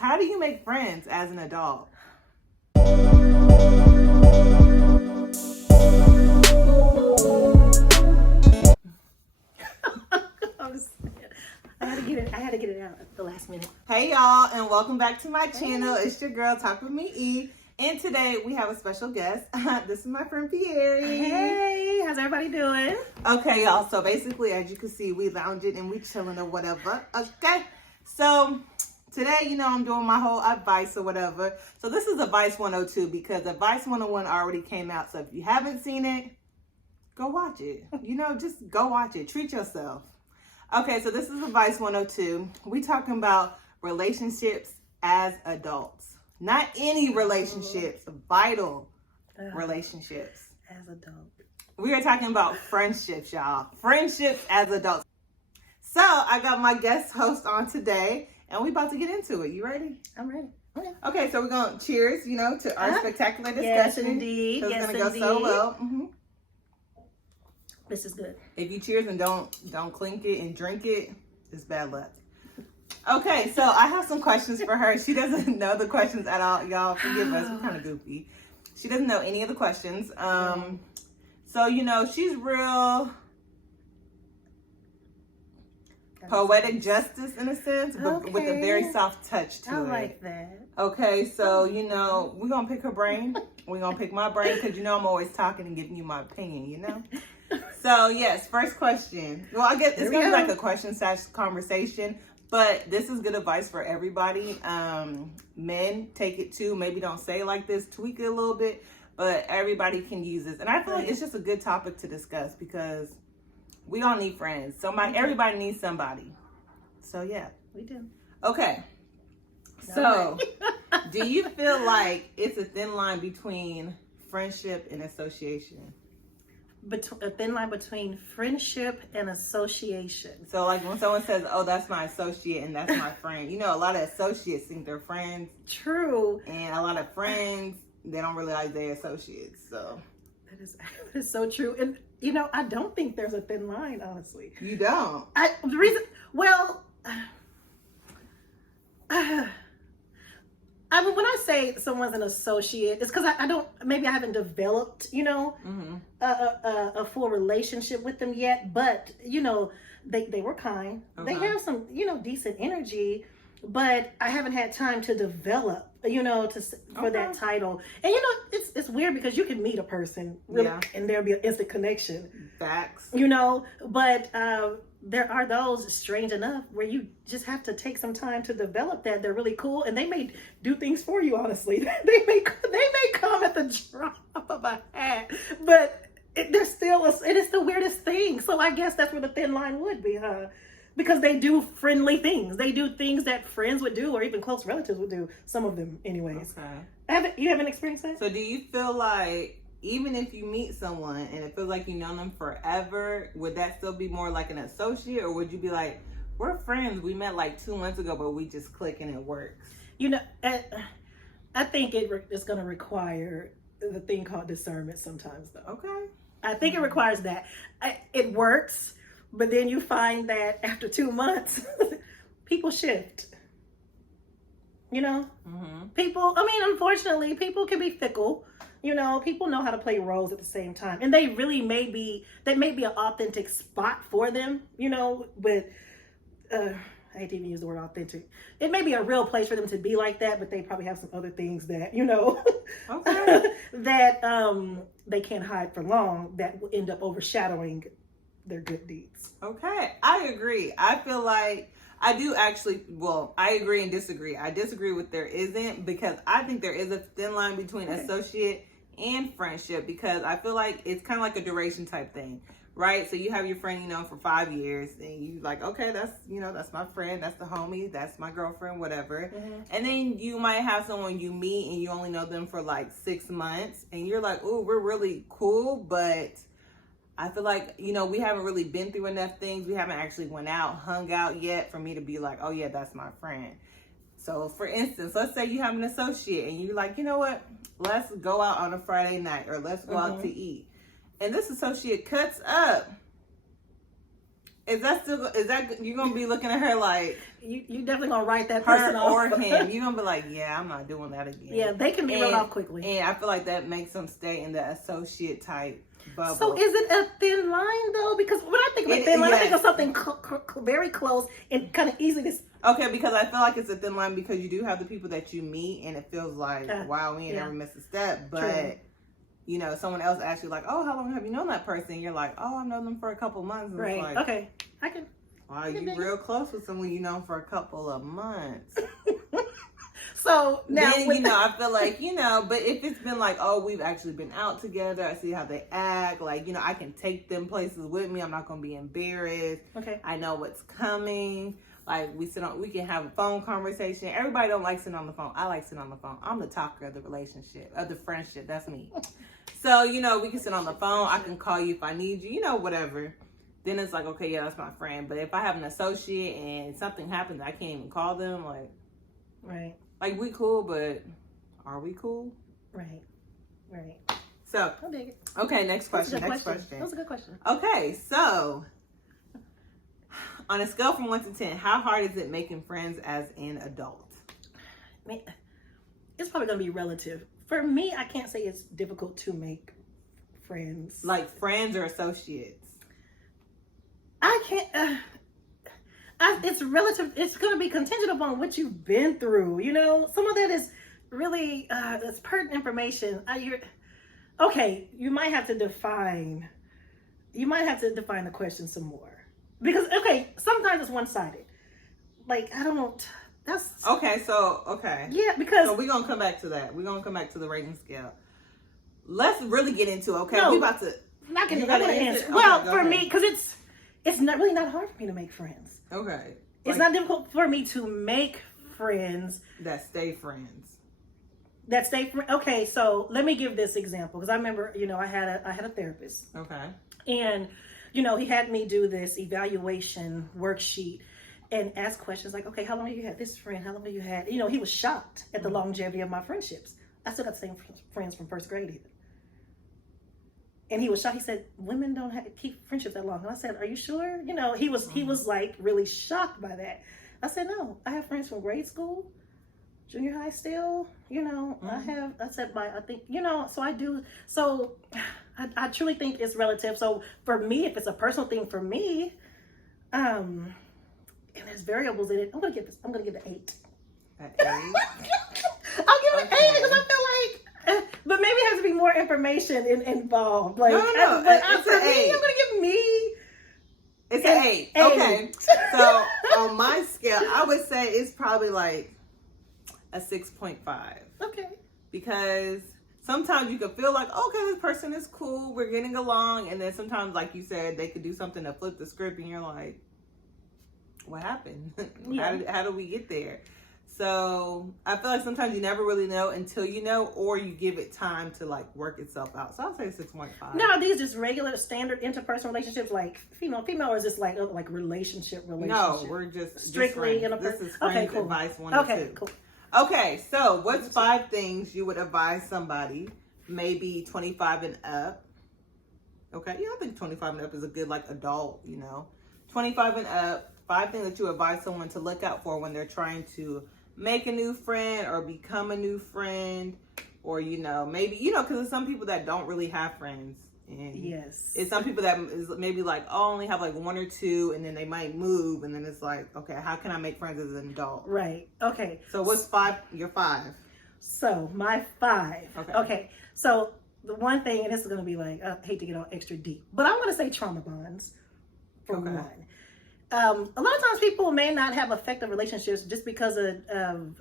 How do you make friends as an adult? I had to get it out at the last minute. Hey y'all, and welcome back to my channel. It's your girl, Talk With Me E. And today we have a special guest. This is my friend Pierre. Hey, how's everybody doing? Okay, y'all. So basically, as you can see, we lounging and we chilling or whatever. Okay. So today, I'm doing my whole advice or whatever. So this is Advice 102 because Advice 101 already came out. So if you haven't seen it, go watch it. Just go watch it. Treat yourself. Okay, so this is Advice 102. We talking about relationships as adults. Not any relationships, vital relationships. As adults. We are talking about friendships, y'all. Friendships as adults. So I got my guest host on today, and we about to get into it. You ready? I'm ready. Okay, so we're going to cheers, to our spectacular discussion. Yes, indeed. It's going to go so well. Mm-hmm. This is good. If you cheers and don't clink it and drink it, it's bad luck. Okay, so I have some questions for her. She doesn't know the questions at all. Y'all forgive us. We're kind of goofy. She doesn't know any of the questions. So, she's real poetic justice in a sense, but with a very soft touch to it. I like that. Okay, so, we're going to pick her brain. We're going to pick my brain because, I'm always talking and giving you my opinion, So, yes, first question. Well, I guess it's going to be like a question/conversation, but this is good advice for everybody. Men, take it too. Maybe don't say it like this, tweak it a little bit, but everybody can use this. And I feel like it's just a good topic to discuss because we all need friends. Everybody needs somebody. So, yeah. We do. Okay. So, do you feel like it's a thin line between friendship and association? A thin line between friendship and association. So like when someone says, oh, that's my associate and that's my friend, a lot of associates think they're friends. True. And a lot of friends, they don't realize they're associates. So that is so true. And I don't think there's a thin line, honestly. You don't? When I say someone's an associate, it's because I haven't developed, a full relationship with them yet. But, they were kind. Okay. They have some, decent energy, but I haven't had time to develop, for that title. And, it's weird because you can meet a person really, and there'll be an instant connection. Facts. But there are those, strange enough, where you just have to take some time to develop that. They're really cool, and they may do things for you, honestly. They may come at the drop of a hat, but it is the weirdest thing. So I guess that's where the thin line would be, huh? Because they do friendly things. They do things that friends would do, or even close relatives would do. Some of them, anyways. Okay. You haven't experienced that? So do you feel like even if you meet someone and it feels like you know them forever, would that still be more like an associate, or would you be like, we're friends, we met like 2 months ago, but we just click and it works? I think it's going to require the thing called discernment sometimes, though. Okay. I think it requires that. It works, but then you find that after 2 months, people shift. People, unfortunately, people can be fickle. People know how to play roles at the same time. And they really may be an authentic spot for them, but I hate to even use the word authentic. It may be a real place for them to be like that, but they probably have some other things that, okay. that they can't hide for long that will end up overshadowing their good deeds. Okay, I agree. I feel like I do actually, I agree and disagree. I disagree with there isn't, because I think there is a thin line between associate and friendship, because I feel like it's kind of like a duration type thing, right? So you have your friend, for 5 years, and you like, okay, that's my friend, that's the homie, that's my girlfriend, whatever. Mm-hmm. And then you might have someone you meet and you only know them for like 6 months, and you're like, oh, we're really cool, but I feel like, we haven't really been through enough things. We haven't actually went out, hung out yet for me to be like, oh yeah, that's my friend. So for instance, let's say you have an associate and you're like, you know what? Let's go out on a Friday night, or let's go out to eat. And this associate cuts up Is that you gonna be looking at her like you definitely gonna write that person her off. or him? You gonna be like, yeah, I'm not doing that again. Yeah, they can be run off quickly. And I feel like that makes them stay in the associate type bubble. So is it a thin line though? Because when I think of a thin line, I think of something very close and kind of easy to. Okay, because I feel like it's a thin line because you do have the people that you meet and it feels like, wow, we ain't never missed a step. But True. you know, someone else asks you like, oh, how long have you known that person? And you're like, oh, I've known them for a couple months. And Right. It's like, okay. I can. Wow, you real close with someone you know for a couple of months. So now, then, you know, I feel like, you know, but if it's been like, oh, we've actually been out together, I see how they act, like, you know, I can take them places with me. I'm not going to be embarrassed. Okay. I know what's coming. Like, we can have a phone conversation. Everybody don't like sitting on the phone. I like sitting on the phone. I'm the talker of the relationship, of the friendship. That's me. So, you know, we can sit on the phone. I can call you if I need you, you know, whatever. Then it's like, okay, yeah, that's my friend. But if I have an associate and something happens, I can't even call them. Like we cool, but are we cool? Right. So, I'll dig it. okay, next question. That was a good question. Okay, so on a scale from 1 to 10, how hard is it making friends as an adult? I mean, it's probably going to be relative. For me, I can't say it's difficult to make friends. Like friends or associates? I can't. It's relative. It's going to be contingent upon what you've been through. You know, some of that is really it's pertinent information. Okay, you might have to define. You might have to define the question some more because sometimes it's one-sided. Like I don't. That's okay. So okay. Yeah, because so we're gonna come back to that. We're gonna come back to the rating scale. Let's really get into it. Okay, no, we about to. Not gonna answer. Okay, well, for me, because it's not really not hard for me to make friends. Okay. It's not difficult for me to make friends that stay friends. Okay, so let me give this example because I remember, you know, I had a therapist. Okay. And, you know, he had me do this evaluation worksheet and ask questions like, okay, how long have you had this friend? How long have you had? You know, he was shocked at the longevity of my friendships. I still got the same friends from first grade even. And he was shocked. He said, women don't keep friendships that long. And I said, are you sure? You know, he was like really shocked by that. I said, no, I have friends from grade school, junior high still, you know, I think, you know, so I do. So I truly think it's relative. So for me, if it's a personal thing for me, and there's variables in it, I'm going to give it 8. An 8? I'll give it 8 because I feel like, but maybe it has to be more information involved. Like, no. It's an 8. I'm going to give me. It's an 8. Okay. So on my scale, I would say it's probably like a 6.5. Okay. Because sometimes you could feel like, okay, this person is cool, we're getting along, and then sometimes, like you said, they could do something to flip the script, and you're like, what happened? Yeah. How did we get there? So I feel like sometimes you never really know until you know, or you give it time to like work itself out. So I'll say 6.5. Now, are these just regular standard interpersonal relationships, like female, or is this like relationship? No, we're just strictly in a This is friends cool. advice 1 and 2. Okay, cool. Okay, so what's 5 things you would advise somebody, maybe 25 and up? Okay, yeah, I think 25 and up is a good like adult, you know. 25 and up, 5 things that you advise someone to look out for when they're trying to make a new friend or become a new friend, or, you know, maybe, you know, because there's some people that don't really have friends. And yes. It's some people that is maybe like, oh, I only have like 1 or 2, and then they might move, and then it's like, okay, how can I make friends as an adult? Right. Okay. So what's your 5? So my 5. Okay. So the one thing, and this is going to be like, I hate to get all extra deep, but I'm going to say trauma bonds for one. A lot of times people may not have effective relationships just because of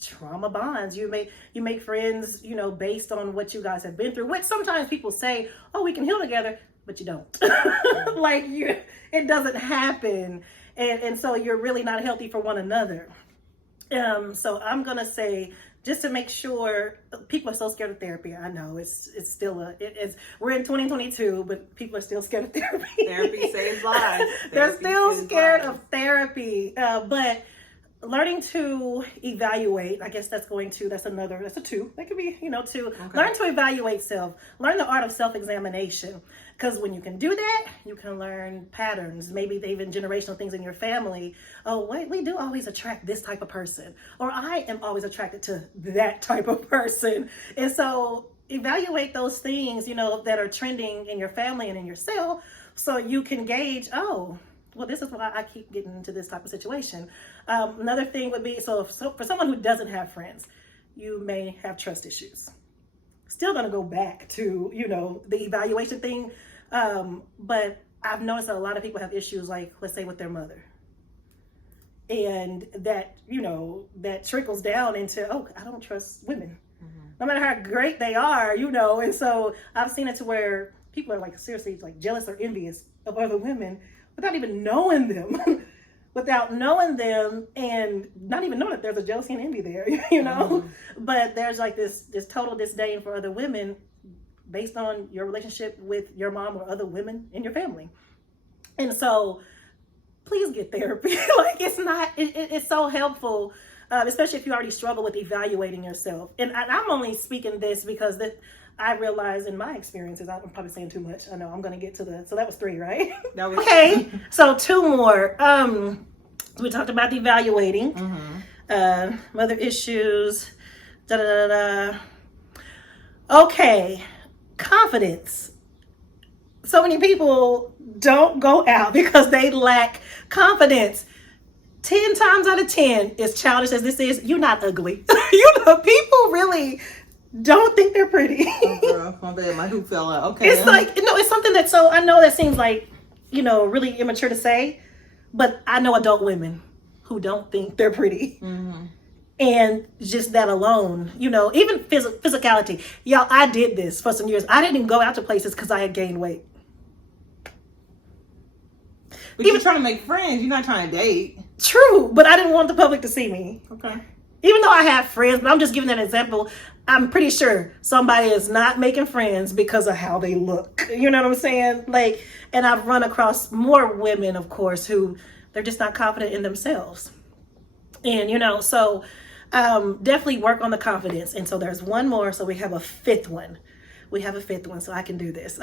trauma bonds. You make friends, you know, based on what you guys have been through, which sometimes people say, oh, we can heal together, but you don't. It doesn't happen. And so you're really not healthy for one another. So I'm going to say, just to make sure, people are so scared of therapy. I know it's still we're in 2022, but people are still scared of therapy. Therapy saves lives. They're still scared of therapy. But learning to evaluate, I guess that's a two. That could be, two. Okay. Learn to evaluate self. Learn the art of self-examination. Because when you can do that, you can learn patterns, maybe even generational things in your family. Oh, wait, we do always attract this type of person. Or I am always attracted to that type of person. And so evaluate those things, that are trending in your family and in yourself, so you can gauge, oh, well, this is why I keep getting into this type of situation. Another thing would be, so for someone who doesn't have friends, you may have trust issues. Still going to go back to, the evaluation thing. But I've noticed that a lot of people have issues, like, let's say with their mother. And that, that trickles down into, oh, I don't trust women. Mm-hmm. No matter how great they are, and so I've seen it to where people are like seriously like jealous or envious of other women without even knowing them, and not even knowing that there's a jealousy and envy there, Mm-hmm. But there's like this total disdain for other women based on your relationship with your mom or other women in your family. And so please get therapy. Like, it's so helpful, especially if you already struggle with evaluating yourself. And I'm only speaking this because I realize in my experiences, I'm probably saying too much. I know I'm going to get to so that was 3, right? That was okay. So 2 more. We talked about the evaluating, mother issues, Okay. Confidence. So many people don't go out because they lack confidence. 10 times out of 10, as childish as this is, you're not ugly. People really don't think they're pretty. Oh, girl, my bad, my hoop fell out. Okay. It's like, it's something that, so I know that seems like, really immature to say, but I know adult women who don't think they're pretty. Mm-hmm. And just that alone, even physicality. Y'all, I did this for some years. I didn't even go out to places because I had gained weight. But you're trying to make friends. You're not trying to date. True, but I didn't want the public to see me. Okay. Even though I have friends, but I'm just giving an example. I'm pretty sure somebody is not making friends because of how they look. You know what I'm saying? Like, and I've run across more women, of course, who they're just not confident in themselves. And, so definitely work on the confidence. And so there's one more. So we have a 5th one. So I can do this.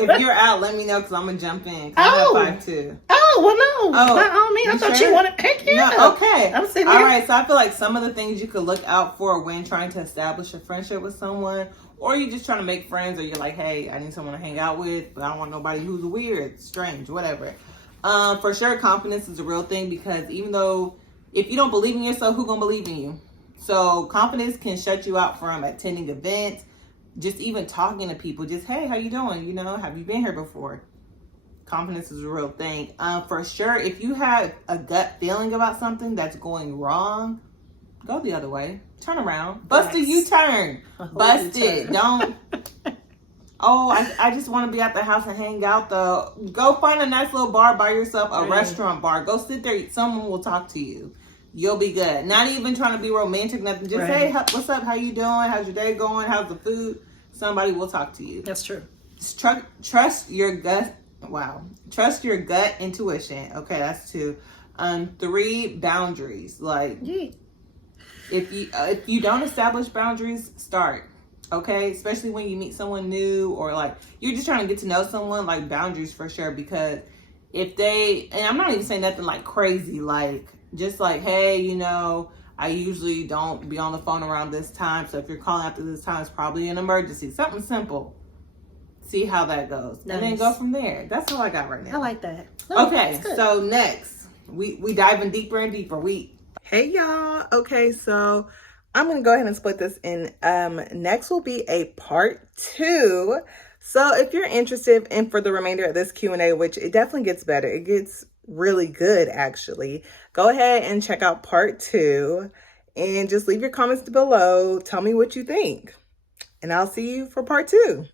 If you're out, let me know because I'm going to jump in. I have 5 too. Oh, well, no. By all means. I thought you wanted. Heck yeah. No, okay. I'm sitting all here. right. So I feel like some of the things you could look out for when trying to establish a friendship with someone, or you're just trying to make friends, or you're like, hey, I need someone to hang out with, but I don't want nobody who's weird, strange, whatever. For sure, confidence is a real thing because even though if you don't believe in yourself, who's going to believe in you? So confidence can shut you out from attending events, just even talking to people, just, hey, how you doing? Have you been here before? Confidence is a real thing. For sure, if you have a gut feeling about something that's going wrong, go the other way. Turn around. Bust a U-turn. Bust it. Don't. Oh, I just want to be at the house and hang out, though. Go find a nice little bar by yourself, a restaurant bar. Go sit there. Someone will talk to you. You'll be good. Not even trying to be romantic, nothing. Just say, what's up? How you doing? How's your day going? How's the food? Somebody will talk to you. That's true. Trust your gut. Wow. Trust your gut intuition. Okay, that's 2. 3, boundaries. Like, if you don't establish boundaries, start. Okay, especially when you meet someone new or like you're just trying to get to know someone, like boundaries for sure. Because if they, and I'm not even saying nothing like crazy, like just like, hey, I usually don't be on the phone around this time. So if you're calling after this time, it's probably an emergency. Something simple. See how that goes. Nice. And then go from there. That's all I got right now. I like that. Okay, so next, we diving deeper and deeper. Hey y'all. Okay, so I'm going to go ahead and split this in. Next will be a part 2. So if you're interested in for the remainder of this Q&A, which it definitely gets better. It gets really good, actually. Go ahead and check out part 2 and just leave your comments below. Tell me what you think. And I'll see you for part 2.